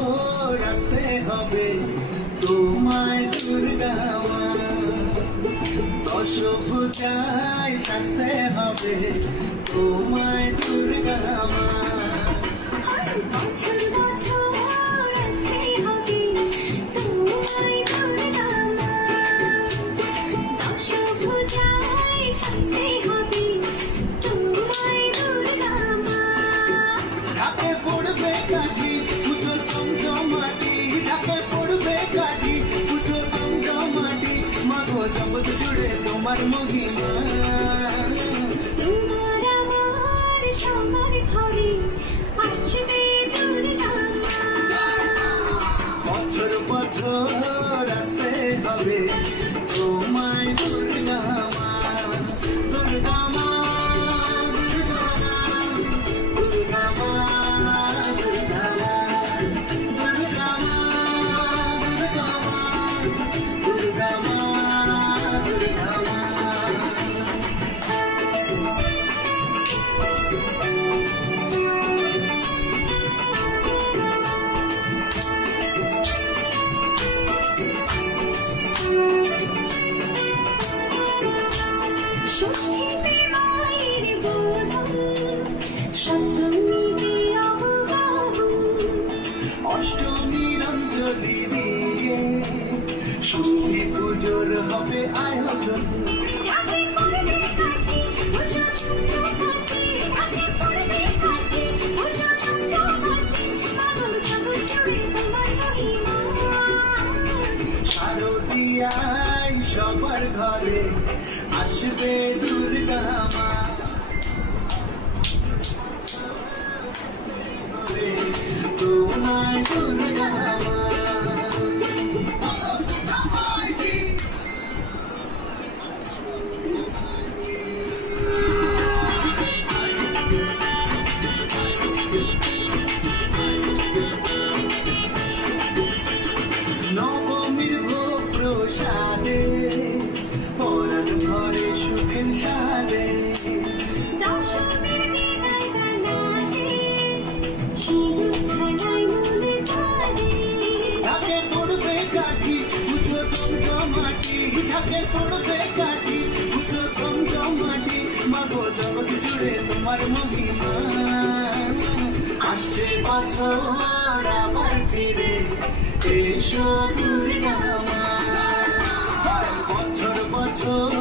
বছর আসতে হবে তোমায় দুর্গা মা, দশভুজায় সাজতে হবে তোমায় দুর্গা মা। বছর বছর আসতে হবে তোমায় দুর্গা মা, দশভুজায় সাজতে হবে তোমায় দুর্গা মা। ঢাকে পড়বে কাঠি পুজো চমচমাটি, ঢাকে পড়বে কাঠি পুজো চমচমাটি, মাগো জগৎ জুড়ে তোমার মহিমা। তোমার আমার সবার ঘরে আসবে দুর্গা মা, বছর বছর আসতে হবে তোমায় দুর্গা মা, দুর্গা মা, দুর্গা মা, দুর্গা মা, দুর্গা মা, দুর্গা মা, দুর্গা মা, দুর্গা মা, দুর্গা মা। ষষ্ঠীতে মায়ের বোধন, সপ্তমীতে অবগাহন, অষ্টমীর অঞ্জলি দিয়ে সন্ধি পুজোর হবে আয়োজন। ঢাকে পড়বে কাঠি পুজো চমচমাটি, ঢাকে পড়বে কাঠি পুজো চমচমাটি, মাগো জগৎ জুড়ে তোমার মহিমা। শারদীয়ায় সবার ঘরে আসবে দুর্গা মা, তোমায় দুর্গা মা। নবমীর ভোগ প্রসাদে পরাণ ঘরে সুখের সাদে, দশমীর বিদায় বেলাতে সিঁদুর খেলায় মনে ধরে, ঢাকে পড়বে কাঠি পুজো চমচমাটি, ঢাকে পড়বে কাঠি পুজো চমচমাটি, মাগো জগৎ জুড়ে তোমার মহিমা। আসছে বছর আবার ফিরে এসো দুর্গা মা, বছর বছর